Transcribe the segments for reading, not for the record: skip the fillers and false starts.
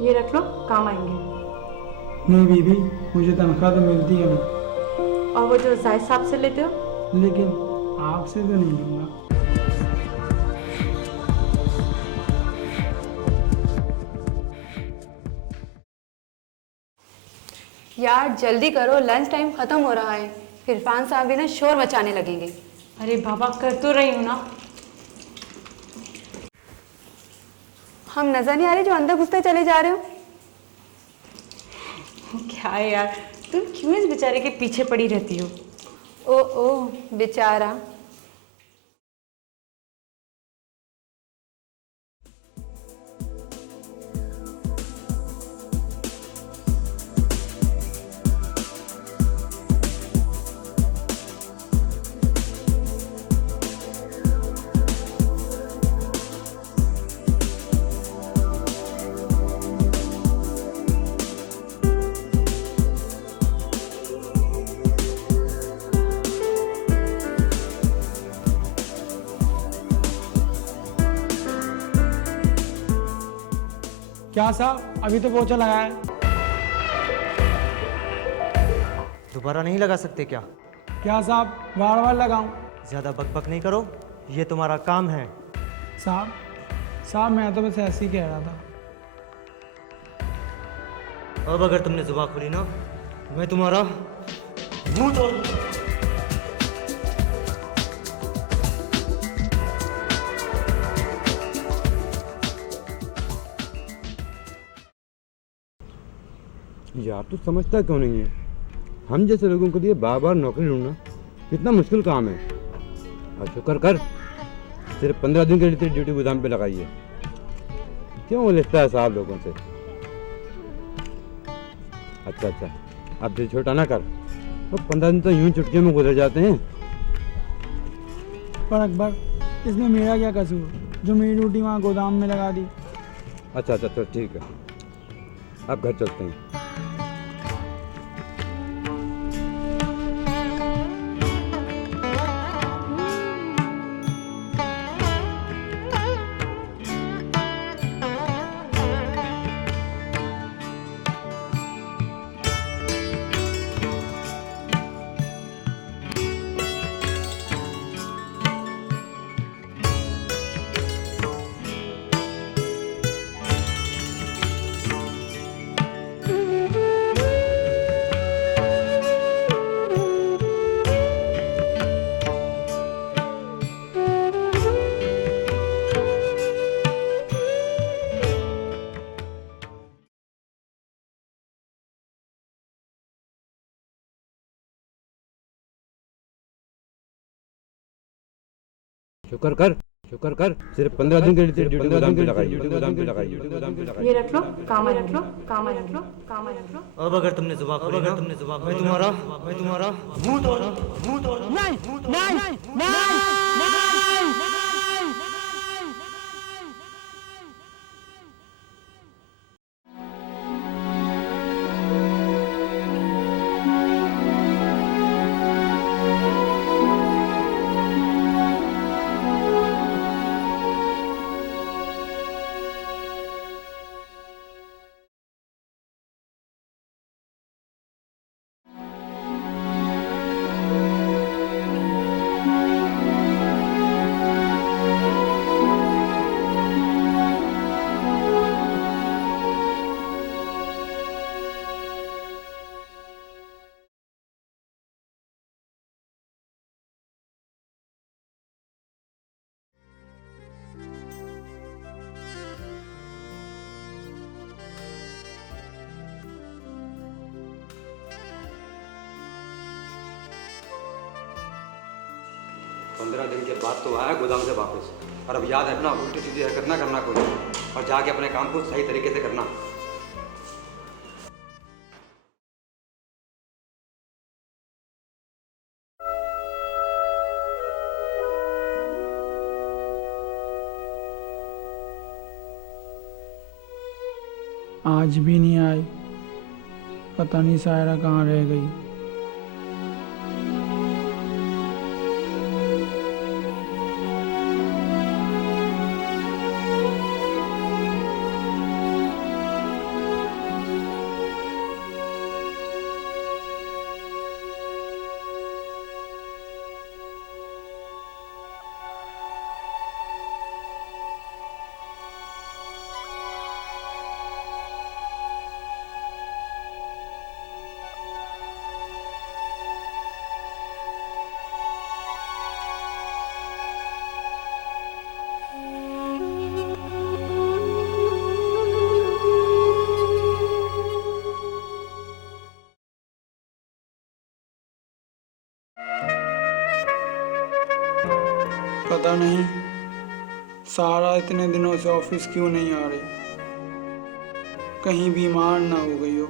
ये रख लो, काम आएंगे। नहीं बीबी, मुझे तनख्वाह तो मिलती है ना। और वो जो जायद साहब से लेते हो? लेकिन आपसे तो नहीं लूँगा। यार जल्दी करो, लंच टाइम खत्म हो रहा है। इरफान साहब भी ना शोर मचाने लगेंगे। अरे बाबा, कर तो रही हूँ ना। हम नजर नहीं आ रहे जो अंदर घुसते चले जा रहे हो? क्या है यार, तुम क्यों इस बेचारे के पीछे पड़ी रहती हो? ओ ओ बेचारा। क्या साहब, अभी तो पोछा लगाया है। दोबारा नहीं लगा सकते क्या? क्या साहब, बार बार लगाऊं? ज़्यादा बकबक नहीं करो, ये तुम्हारा काम है। साहब साहब, मैं तो बस ऐसे ही कह रहा था। अब अगर तुमने जुबान खोली ना, मैं तुम्हारा मुंह तोड़ दूंगा। यार तू समझता क्यों नहीं है? हम जैसे लोगों के लिए बार बार नौकरी ढूंढना कितना मुश्किल काम है। और शुक्र कर, सिर्फ 15 दिन के लिए तेरी ड्यूटी गोदाम पे लगाई है। क्यों उलझता है साहब लोगों से? अच्छा, अब दिल छोटा ना कर। तो 15 दिन तो यूं चुटकियों में गुजर जाते हैं। पर अकबर, इसमें मेरा क्या कसूर जो मेरी ड्यूटी वहाँ गोदाम में लगा दी? अच्छा तो ठीक है, अब घर चलते हैं। शुक्र कर, सिर्फ 15 दिन के लिए तेरी ड्यूटी गोदाम पे लगाई है। ये रख लो, काम आएंगे। रख लो, काम आएंगे। रख लो, काम आएंगे। रख लो। अब अगर तुमने जुबान खोली ना, मैं तुम्हारा मुंह तोड़ दूंगा। पंद्रह दिन के बाद तो आया गोदाम से वापस, और अब याद है अपना उल्टी सीधी हरकत ना करना कोई, और जाके अपने काम को सही तरीके से करना। आज भी नहीं आई, पता नहीं सायरा कहाँ रह गई। पता नहीं सारा इतने दिनों से ऑफिस क्यों नहीं आ रही, कहीं बीमार ना हो गई हो।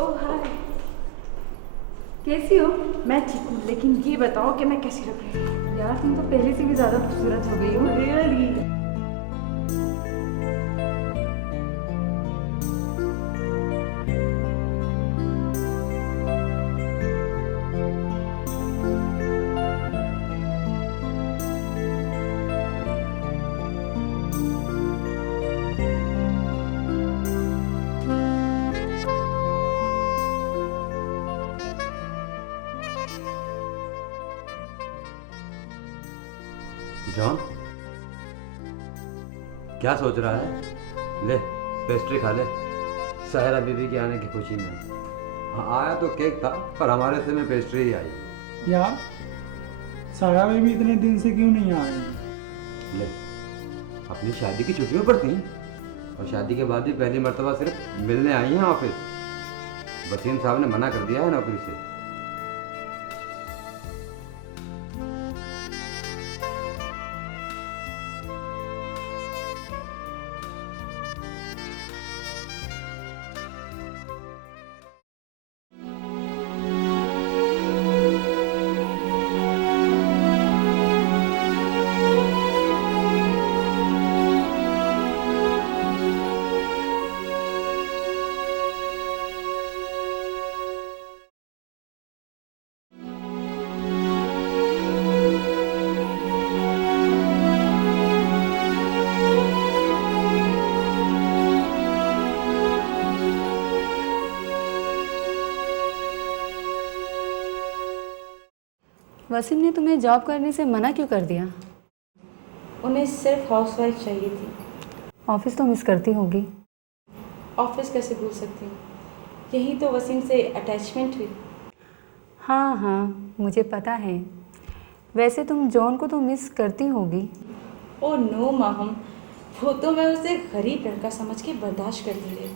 ओह हाय। कैसी हो? मैं ठीक हूँ, लेकिन ये बताओ कि मैं कैसी लग रही हूँ? यार तुम तो पहले से भी ज़्यादा खूबसूरत हो गई हो। रियली? जॉन, क्या सोच रहा है? ले पेस्ट्री खा ले, सायरा बीबी के आने की खुशी में। हाँ, आया तो केक था, पर हमारे से में पेस्ट्री ही आई। यार साया बेबी इतने दिन से क्यों नहीं आ रही? ले, अपनी शादी की छुट्टियों पर थी और शादी के बाद भी पहली मर्तबा सिर्फ मिलने आई हैं ऑफिस। वसीम साहब ने मना कर दिया है नौकरी से। वसीम ने तुम्हें जॉब करने से मना क्यों कर दिया? उन्हें सिर्फ हाउसवाइफ चाहिए थी। ऑफिस तो मिस करती होगी। ऑफिस कैसे भूल सकती हूँ, यही तो वसीम से अटैचमेंट हुई। हाँ हाँ, मुझे पता है। वैसे तुम जॉन को तो मिस करती होगी। ओ नो माहम, वो तो मैं उसे गरीब लड़का समझ के बर्दाश्त करती रही।